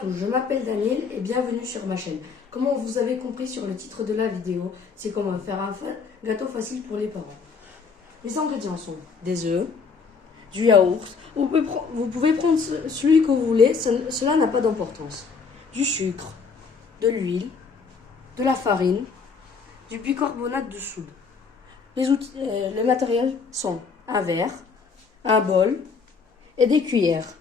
tous, je m'appelle Daniel et bienvenue sur ma chaîne. Comme vous avez compris sur le titre de la vidéo, c'est comment faire un gâteau facile pour les parents. Les ingrédients sont des œufs, du yaourt, vous pouvez prendre celui que vous voulez, cela n'a pas d'importance. Du sucre, de l'huile, de la farine, du bicarbonate de soude. Les matériels sont un verre, un bol et des cuillères.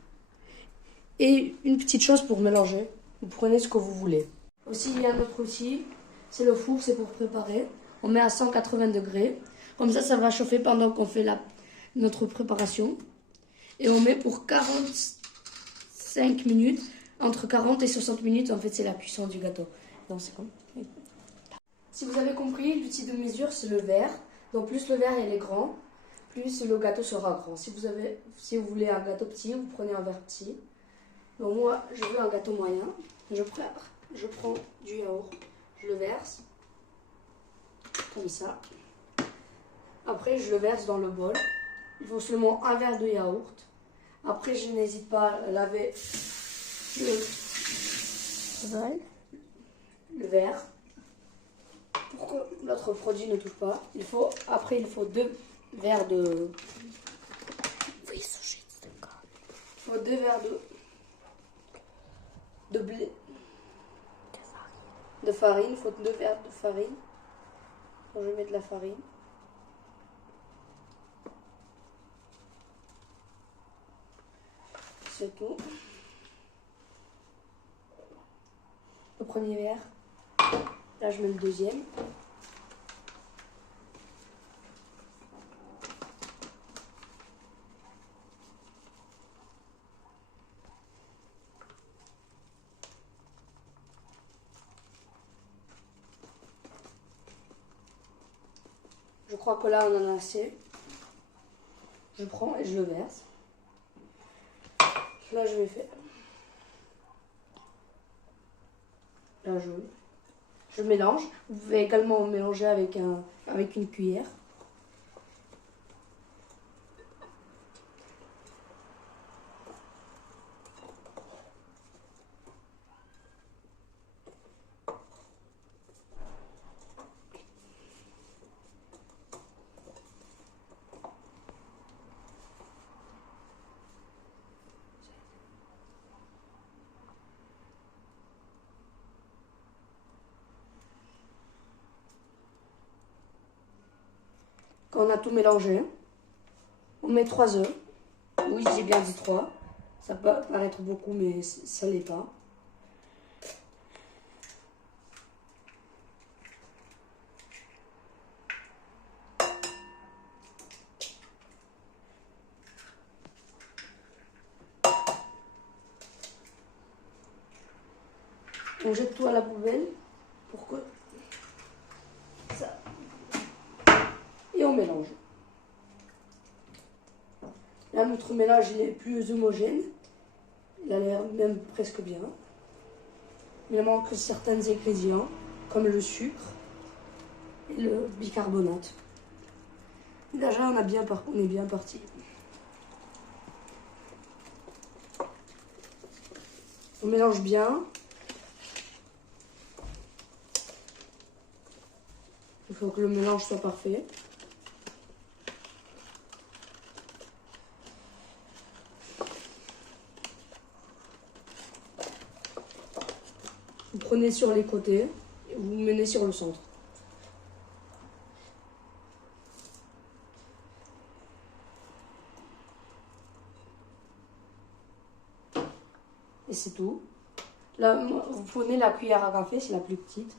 Et une petite chose pour mélanger, vous prenez ce que vous voulez. Aussi, il y a un autre outil, c'est le four, c'est pour préparer. On met à 180 degrés, comme ça va chauffer pendant qu'on fait notre préparation. Et on met pour 45 minutes, entre 40 et 60 minutes, en fait c'est la cuisson du gâteau. Donc, c'est comme... Si vous avez compris, l'outil de mesure c'est le verre. Donc plus le verre il est grand, plus le gâteau sera grand. Si vous voulez un gâteau petit, vous prenez un verre petit. Donc moi, je veux un gâteau moyen. Je prends du yaourt, je le verse, comme ça. Après, je le verse dans le bol. Il faut seulement un verre de yaourt. Après, je n'hésite pas à laver le verre pour que notre produit ne touche pas. Après, il faut 2 verres de... Il faut 2 verres de blé. De farine, il faut 2 verres de farine. Donc, je mets de la farine. C'est tout. Le premier verre. Là, je mets le deuxième. Je crois que là, on en a assez. Je prends et je le verse. Là, je vais faire. Là, je mélange. Vous pouvez également mélanger avec une cuillère. Quand on a tout mélangé, on met 3 œufs. Oui, j'ai bien dit 3. Ça peut paraître beaucoup, mais ça ne l'est pas. On jette tout à la poubelle pour que ça... Et on mélange. Là, notre mélange il est plus homogène. Il a l'air même presque bien. Il manque certains ingrédients, comme le sucre et le bicarbonate. Et déjà, on est bien parti. On mélange bien. Il faut que le mélange soit parfait. Vous prenez sur les côtés et vous menez sur le centre. Et c'est tout. Là, vous prenez la cuillère à café, c'est la plus petite.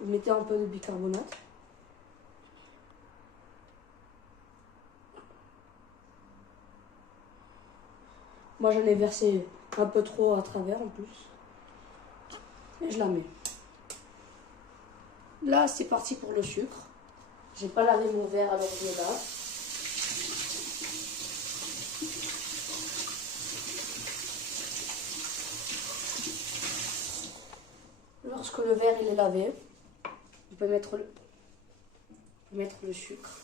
Vous mettez un peu de bicarbonate. Moi, j'en ai versé un peu trop à travers en plus. Et je la mets. Là, c'est parti pour le sucre. J'ai pas lavé mon verre alors je le lave. Lorsque le verre il est lavé, on peut mettre le sucre.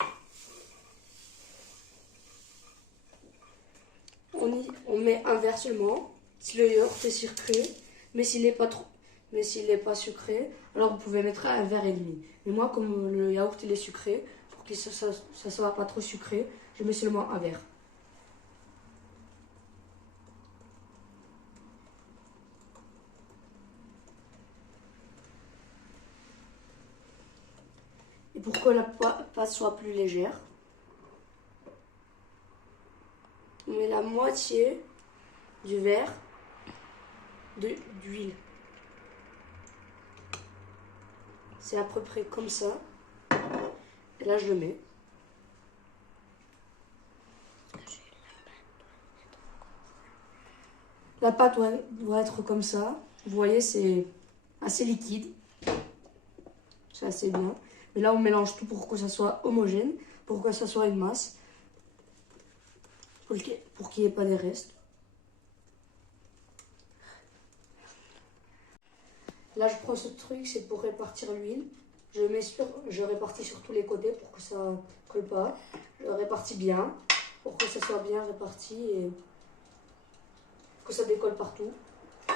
On on met un verre seulement. Si le yaourt est sucré, mais s'il n'est pas sucré, alors vous pouvez mettre un verre et demi. Mais moi, comme le yaourt il est sucré, pour que ça soit pas trop sucré, je mets seulement un verre. Et pour que la pâte soit plus légère, on met la moitié du verre d'huile. C'est à peu près comme ça. Et là, je le mets. La pâte doit être comme ça. Vous voyez, c'est assez liquide. C'est assez bien. Mais là, on mélange tout pour que ça soit homogène, pour que ça soit une masse, pour qu'il n'y ait pas des restes. Là, je prends ce truc, c'est pour répartir l'huile. Je répartis sur tous les côtés pour que ça ne colle pas. Je répartis bien, pour que ça soit bien réparti et que ça décolle partout.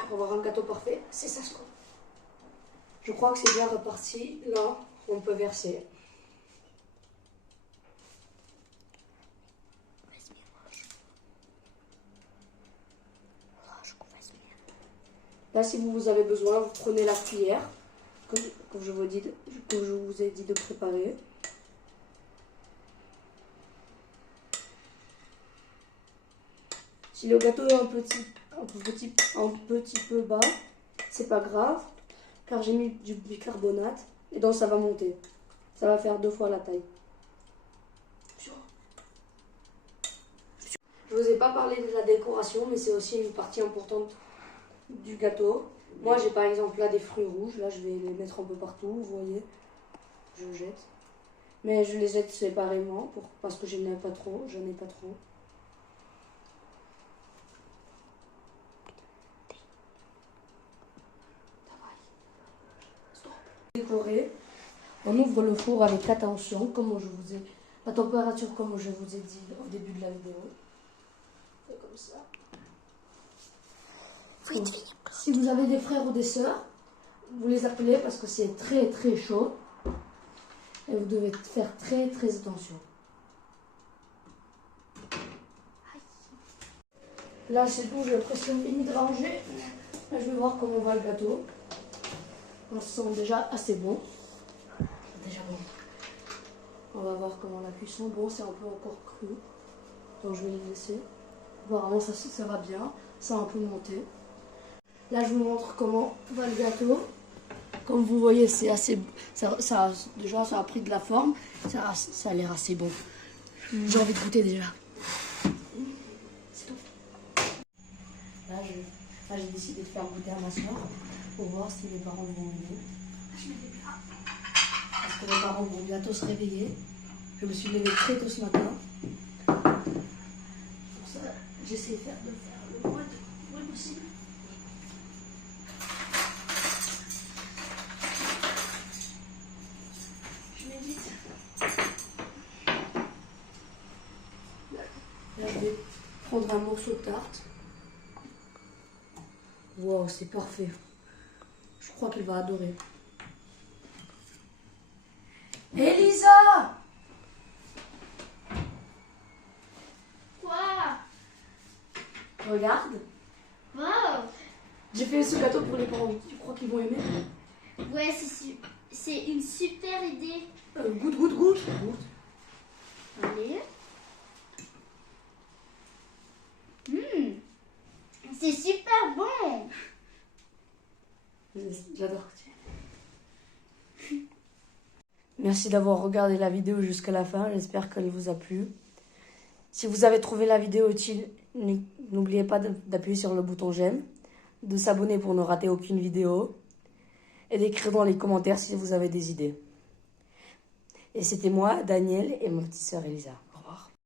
Pour avoir un gâteau parfait, c'est ça ce qu'on. Je crois que c'est bien réparti. Là, on peut verser. Là, si vous avez besoin, vous prenez la cuillère que je vous ai dit de préparer. Si le gâteau est un petit peu bas, c'est pas grave, car j'ai mis du bicarbonate et donc ça va monter. Ça va faire 2 fois la taille. Je vous ai pas parlé de la décoration, mais c'est aussi une partie importante du gâteau. Moi, j'ai par exemple là des fruits rouges. Là, je vais les mettre un peu partout, vous voyez. Je jette. Mais je les jette séparément parce que j'en ai pas trop. Décorer. On ouvre le four avec attention, la température comme je vous ai dit au début de la vidéo. C'est comme ça. Si vous avez des frères ou des sœurs, vous les appelez parce que c'est très très chaud. Et vous devez faire très très attention. Là c'est tout, j'ai presque fini de ranger. Là je vais voir comment va le gâteau. On se sent déjà assez bon. Déjà bon. On va voir comment la cuisson. Bon, c'est un peu encore cru. Donc je vais les laisser. Apparemment ça va bien. Ça a un peu monté. Là, je vous montre comment va le gâteau. Comme vous voyez, c'est assez. Déjà, ça a pris de la forme. Ça a l'air assez bon. J'ai envie de goûter déjà. C'est tout. Là, j'ai décidé de faire goûter à ma soeur pour voir si les parents vont aimer. Parce que les parents vont bientôt se réveiller. Je me suis levée très tôt ce matin. Pour ça, j'essaie de faire le moins possible. Là, je vais prendre un morceau de tarte. Wow, c'est parfait. Je crois qu'il va adorer. Elisa! Quoi? Regarde. Wow! J'ai fait ce gâteau pour les parents. Tu crois qu'ils vont aimer? Ouais, c'est une super idée. Goûte. Allez. C'est super bon. J'adore. Merci d'avoir regardé la vidéo jusqu'à la fin. J'espère qu'elle vous a plu. Si vous avez trouvé la vidéo utile, n'oubliez pas d'appuyer sur le bouton j'aime, de s'abonner pour ne rater aucune vidéo et d'écrire dans les commentaires si vous avez des idées. Et c'était moi, Daniel, et ma petite sœur Elisa.